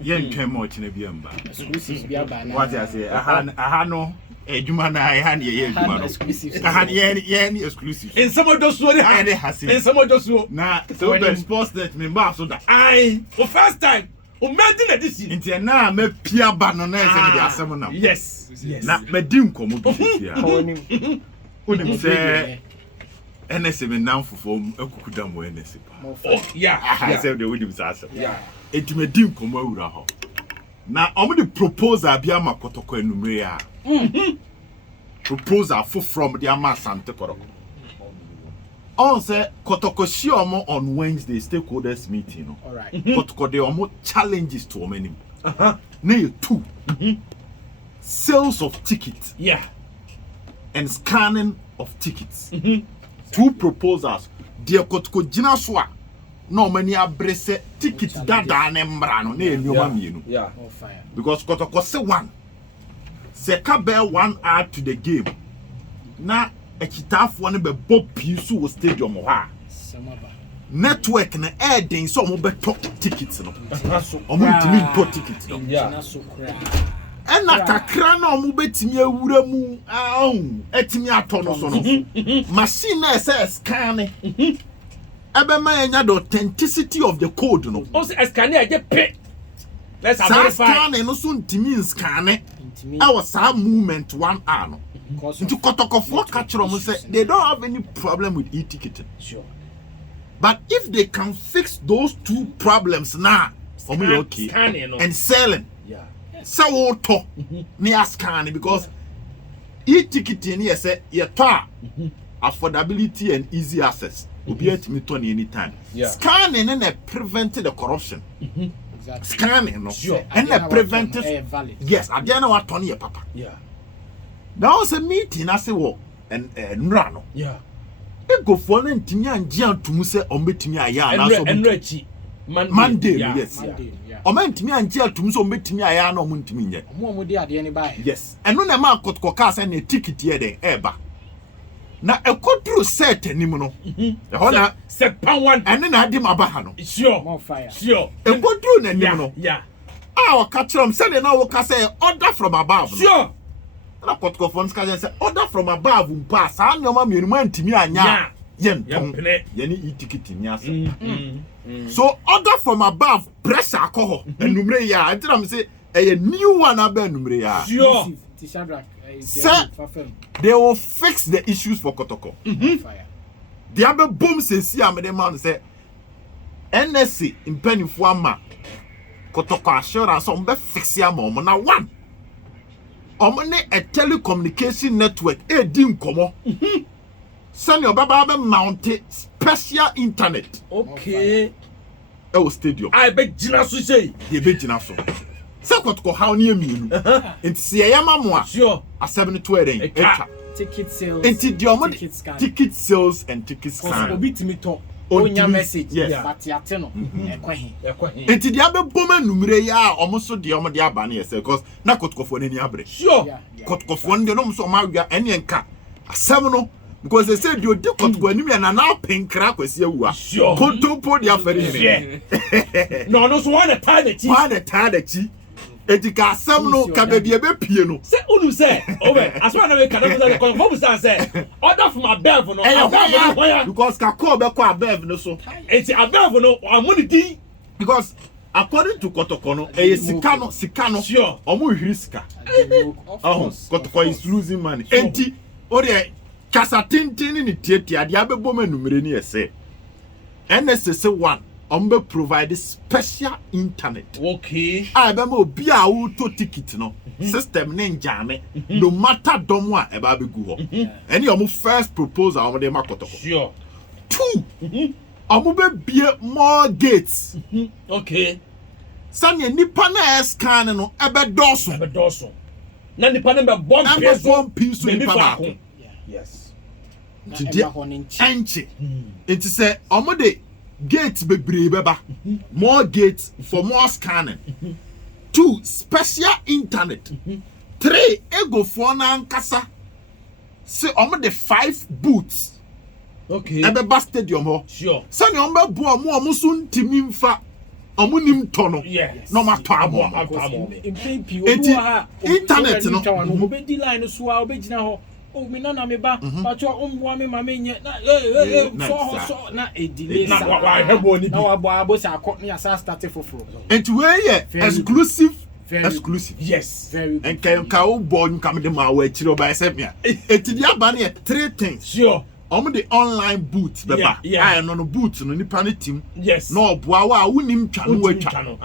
yen twem much na biamba exclusives biamba na what I say aha no ejuma na aha ne ye ejuma no aha yen exclusive in some of those story in some of those na so the sports net me ba so da I for first time o made na this nti na me pia ba no na ese me asem na yes na me di nkomo bi sia onim se NSA me nan fofo akukuda mo NSA pa oh yeah I say the wodim sa asem etime di nkomo awura ho na omo the proposal bia ma Kotoko enumre ya proposal from the Asante Kotoko on say Kotoko shi omo on Wednesday stakeholders meeting no all right Kotoko de omo challenges to omo nim na two sales of tickets and scanning of tickets two proposals de Kotoko gina so a no many abrese tickets dada na mbra no na enyoma mienu fire because Kotoko say one se ka be 1 hour to the game na ekitafo ne be bob pisu wo stadium ho a network na airden so mo beto tickets no omo ntimi to tickets no ena kakra na omo betimi awura mu etimi ato no so no machine na say scan ebe ma enya the authenticity of the code no o say scan e je pe let's verify scan no so ntimi scan our some movement 1 hour no into Kotoko for catch them say they don't have any problem with e-ticketing. Sure. But if they can fix those two problems now, okay, and selling, so auto near scanning because e-ticketing yes affordability and easy access will be at me Tony anytime. Scanning and prevented the corruption. Scanning no and prevented yes I don't know what Tony papa now was a meeting I say wo and nrano e go for na ntimi anje antum se ombetimi aya na so Monday yes ntimi anje atum se ombetimi aya na omuntimi nye mo de ade ne ba yes eno na ma Kotoko ka say na ticket ye den eba na ekodru set anim no ho na set pan one ene na ade maba ha no sure more fire sure ekodru na anim no o ka kirom say na wo ka say order from above sure na Kotoko phones ka say order from above mpa sa anyoma mienu antimi anya yen ye ni e-ticket ni ase so order from above pressure akoho enumre ya antira me say a new one aba enumre ya sure sir, they will fix the issues for Kotoko. The other boom says, see, I'm the man say NSA in penny for ma Kotoko assurance on be fix ya mom. Now one omone a telecommunication network e dim komo. Send your baba mount special internet. Okay. E stadium. I beg Gina so say. They beg Gina so. Say Kotoko how near me you. And see ya mama. Sure. A 720 ticket sales ticket sales and ticket scan obi timi to onya message but yate no ekwahin enti dia be boma numere ya omoso de omo de aba na yese because na Kotoko ni abre sure Kotoko de no mso ma wia ene enka asem no because they said you de Kotoko anim ya na na penkra kwasi awua kontopo de afere no so one the chi Edika asem no ka be be pie no say unu say Obed as one na we can say confirm say order from above no above because ka call be call above no so enti above no amuni di because according to Kotoko no sika no sure omo hiri sika Kotoko is losing money enti o de kasa tintin ni tietia de abebo manumere ni ese NSS 1 ombe provide special internet. Okay. I be mo bi a wo to ticket no. System ne njame. No matter dom a e ba be gu ho. Any omo first proposal omo de ma Kotoko. Sure. 2. Omo be bie more gates. Okay. Sanya nipa na scan no e be doso. Na nipa na be bomb piece nipa ba. Yes. Enche. It say omo de gates bebre beba more gates for more scanning 2 special internet 3 ego for na nkasa say omo the 5 booths okay ebeba stadium ho sure say omo bo omo so ntimi mfa omunim tono no mato amo internet no obedi line so a obegina ho o mi na me ba but omwa me ma menye na so na delay na wa hebo ni bi na wa bo abosa akọ na ya start foforo and we exclusive yes very good and ka o boy nka me de ma wa chiro ba se me etidi aba na 3 things sure the online boot beba I no boot no nipa ne tim yes no boa wa wonim twa no watwa no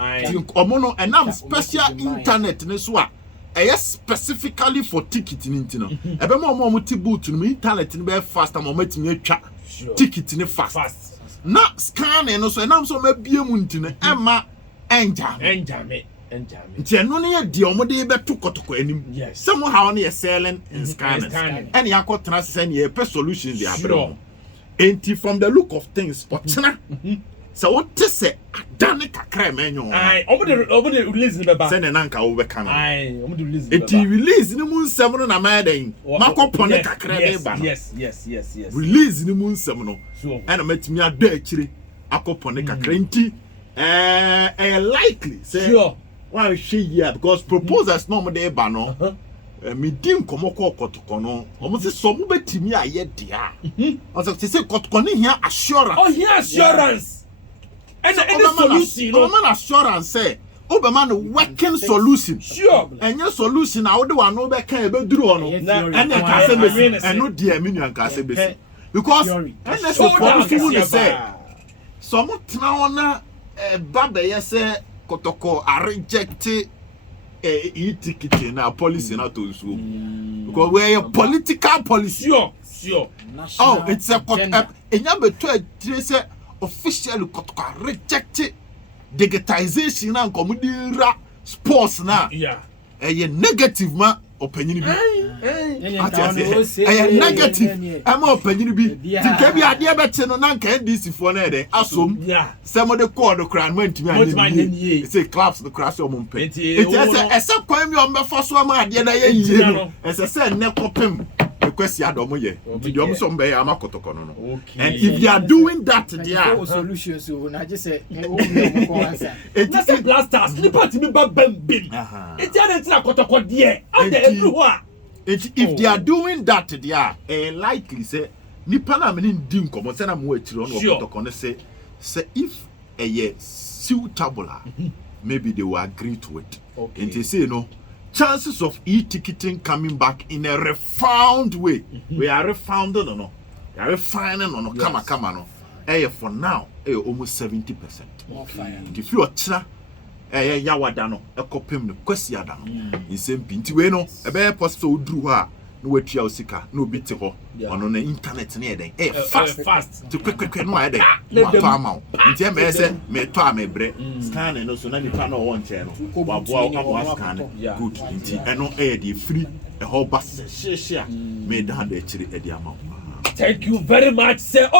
omo no enam special internet ne so a specifically for ticket ni ntino ebe mo ti boot no internet ni be fast am mo matimi atwa ticket ni fast na scan no so enam so ma bie mu ntino ema enjame nti eno ne ye di omo de be to kotoko anim somehow ne selling and scanning and yakọ tena se ne pe solutions they are enti from the look of things otena so what say adane kakra menyo omo de release ne beba se ne nanka wo be kana omo de release enti release ne mu nsem no na ma den makopone kakra de ba yes release ne mu nsem no and matimi ado akire akopone kakra enti likely say sure why she here because proposals no more dey ba no me dim komoko kotoko no omo se so mo betimi aye dia o se kotoko ni here assurance and solution no man assurance say obama no working solution sure enye solution na wo de wa no be kan e be duru ono and ka se be eno dia me nyan ka se be because and so for say so mo tena ona baba say Kotoko are rejected e-ticket na policy na to so because we a political policy sure oh it's a enya beto say officially Kotoko rejected digitization na nkomudira sports na negative ma opinion bi negative am opinion bi tinka bi ade be no na nka NDC fo na ede asom some de call the crown went me and say claps the crash o mumpe it is a kwan mi o me fo so ma ade na ye yie no say ne kopem request adom ye di om so mbe ya makotoko no and if you are doing that there solutions so na just say o answer it is a blasters liberty me ba bambim it is na kotoko there and everywhere if they are doing that there likely say nipa na me ndi nkomo say na mo achiro no kotoko no say if suitable maybe they will agree to it and they say no chances of e-ticketing coming back in a refound way. We are refounded or no? We are refining or no? Kama no. For now, almost 70%. If you are china, yawadano, a copim no kwesi adano. In same pinti we no. A possible drew her. No way to Sika, no bit ho on the internet near them. Fast to quick no idea. What amount? In me say me to me bre scanning no so na nipa no one channel. Wa scan good inti eno the free a whole bus share me down the chiri e the amount. Thank you very much sir.